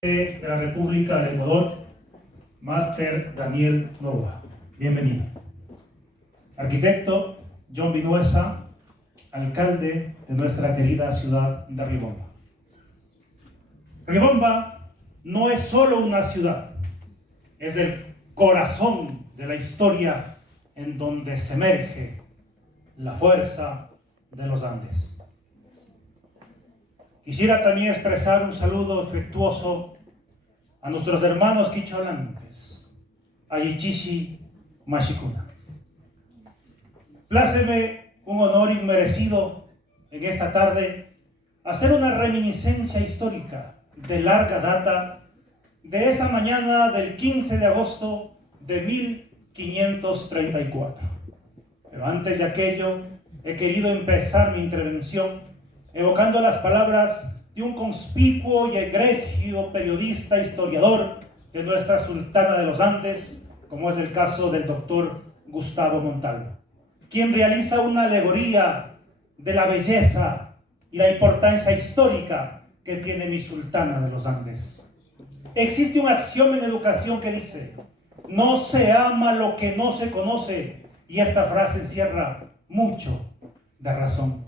De la República del Ecuador, Máster Daniel Novoa. Bienvenido. Arquitecto John Vinuesa, alcalde de nuestra querida ciudad de Riobamba. Riobamba no es solo una ciudad, es el corazón de la historia en donde se emerge la fuerza de los Andes. Quisiera también expresar un saludo afectuoso a nuestros hermanos quicholantes, Ayichishi Mashikuna. Pláceme un honor inmerecido en esta tarde hacer una reminiscencia histórica de larga data de esa mañana del 15 de agosto de 1534. Pero antes de aquello, he querido empezar mi intervención evocando las palabras de un conspicuo y egregio periodista historiador de nuestra Sultana de los Andes, como es el caso del doctor Gustavo Montalvo, quien realiza una alegoría de la belleza y la importancia histórica que tiene mi Sultana de los Andes. Existe un axioma en educación que dice: no se ama lo que no se conoce, y esta frase encierra mucho de razón.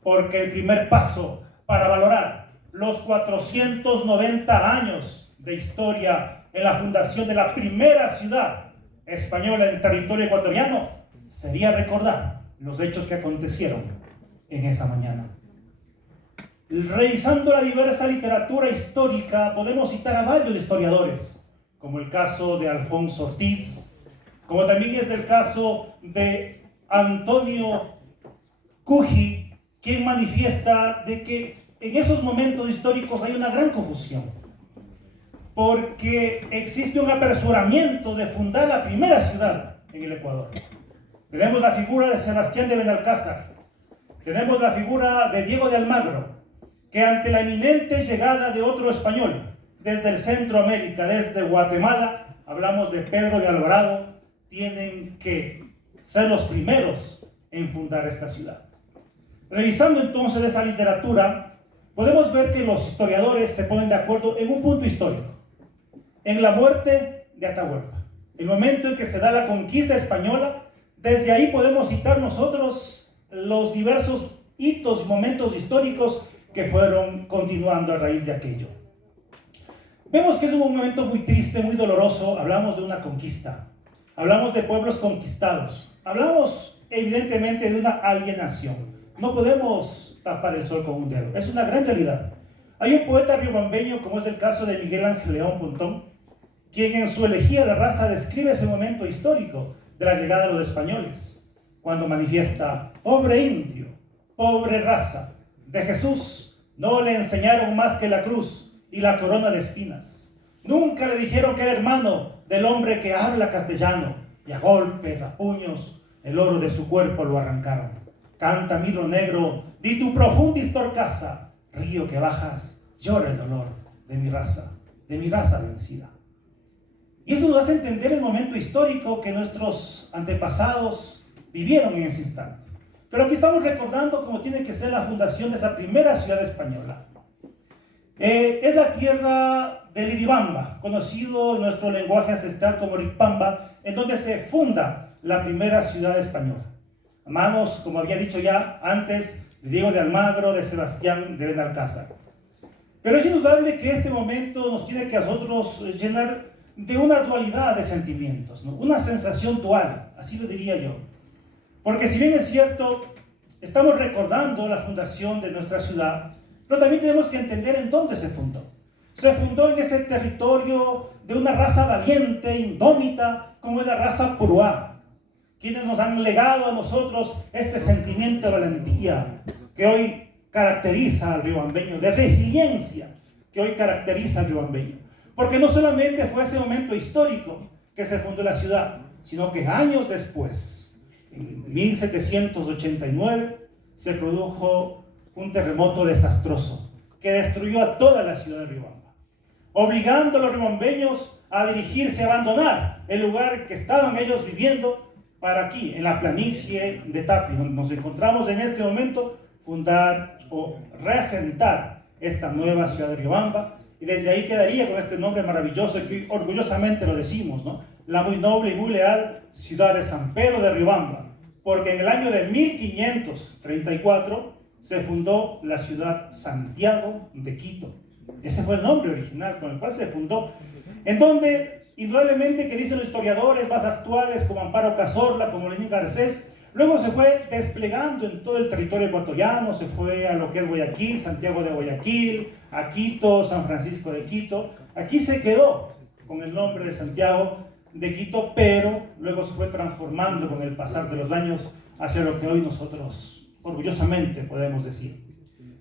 Porque el primer paso para valorar los 490 años de historia en la fundación de la primera ciudad española en el territorio ecuatoriano sería recordar los hechos que acontecieron en esa mañana. Revisando la diversa literatura histórica, podemos citar a varios historiadores, como el caso de Alfonso Ortiz, como también es el caso de Antonio Cuji, quien manifiesta de que en esos momentos históricos hay una gran confusión, porque existe un apresuramiento de fundar la primera ciudad en el Ecuador. Tenemos la figura de Sebastián de Benalcázar, tenemos la figura de Diego de Almagro, que ante la inminente llegada de otro español desde el Centroamérica, desde Guatemala, hablamos de Pedro de Alvarado, tienen que ser los primeros en fundar esta ciudad. Revisando entonces esa literatura, podemos ver que los historiadores se ponen de acuerdo en un punto histórico, en la muerte de Atahualpa, el momento en que se da la conquista española. Desde ahí podemos citar nosotros los diversos hitos, momentos históricos que fueron continuando a raíz de aquello. Vemos que es un momento muy triste, muy doloroso. Hablamos de una conquista, hablamos de pueblos conquistados, hablamos evidentemente de una alienación. No podemos tapar el sol con un dedo, es una gran realidad. Hay un poeta riobambeño, como es el caso de Miguel Ángel León Pontón, quien en su elegía La raza describe ese momento histórico de la llegada de los españoles, cuando manifiesta: pobre indio, pobre raza, de Jesús no le enseñaron más que la cruz y la corona de espinas. Nunca le dijeron que era hermano del hombre que habla castellano, y a golpes, a puños, el oro de su cuerpo lo arrancaron. Canta mirlo negro, di tu profundis torcasa, río que bajas, llora el dolor de mi raza vencida. Y esto nos hace entender el momento histórico que nuestros antepasados vivieron en ese instante. Pero aquí estamos recordando cómo tiene que ser la fundación de esa primera ciudad española. Es la tierra de Liribamba, conocido en nuestro lenguaje ancestral como Ripamba, en donde se funda la primera ciudad española. A manos, como había dicho ya antes, de Diego de Almagro, de Sebastián de Benalcázar. Pero es indudable que este momento nos tiene que a nosotros llenar de una dualidad de sentimientos, ¿no? Una sensación dual, así lo diría yo. Porque si bien es cierto, estamos recordando la fundación de nuestra ciudad, pero también tenemos que entender en dónde se fundó. Se fundó en ese territorio de una raza valiente, indómita, como es la raza Puruá, quienes nos han legado a nosotros este sentimiento de valentía que hoy caracteriza al riobambeño, de resiliencia que hoy caracteriza al riobambeño. Porque no solamente fue ese momento histórico que se fundó la ciudad, sino que años después, en 1789, se produjo un terremoto desastroso que destruyó a toda la ciudad de Riobamba, obligando a los riobambeños a dirigirse, a abandonar el lugar que estaban ellos viviendo para aquí, en la planicie de Tapi, donde nos encontramos en este momento, fundar o reasentar esta nueva ciudad de Riobamba, Y desde ahí quedaría con este nombre maravilloso que orgullosamente lo decimos, ¿no? La muy noble y muy leal ciudad de San Pedro de Riobamba, porque en el año de 1534 se fundó la ciudad Santiago de Quito. Ese fue el nombre original con el cual se fundó, en donde indudablemente, que dicen los historiadores más actuales como Amparo Cazorla, como Lenín Garcés, luego se fue desplegando en todo el territorio ecuatoriano, se fue a lo que es Guayaquil, Santiago de Guayaquil, a Quito, San Francisco de Quito. Aquí se quedó con el nombre de Santiago de Quito, pero luego se fue transformando con el pasar de los años hacia lo que hoy nosotros orgullosamente podemos decir.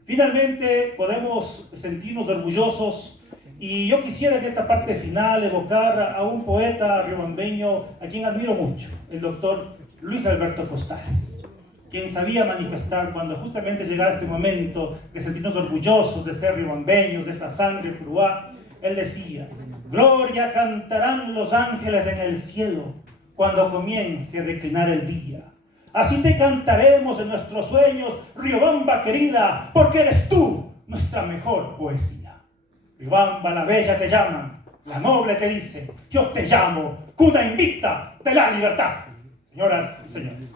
Finalmente podemos sentirnos orgullosos, y yo quisiera en esta parte final evocar a un poeta riobambeño a quien admiro mucho, el doctor Luis Alberto Costales, quien sabía manifestar cuando justamente llegaba este momento de sentirnos orgullosos de ser riobambeños, de esta sangre pruá. Él decía: gloria cantarán los ángeles en el cielo cuando comience a declinar el día. Así te cantaremos en nuestros sueños, Riobamba querida, porque eres tú nuestra mejor poesía. Riobamba la bella te llaman, la noble te dice: yo te llamo, cuna invicta de la libertad. Señoras y señores.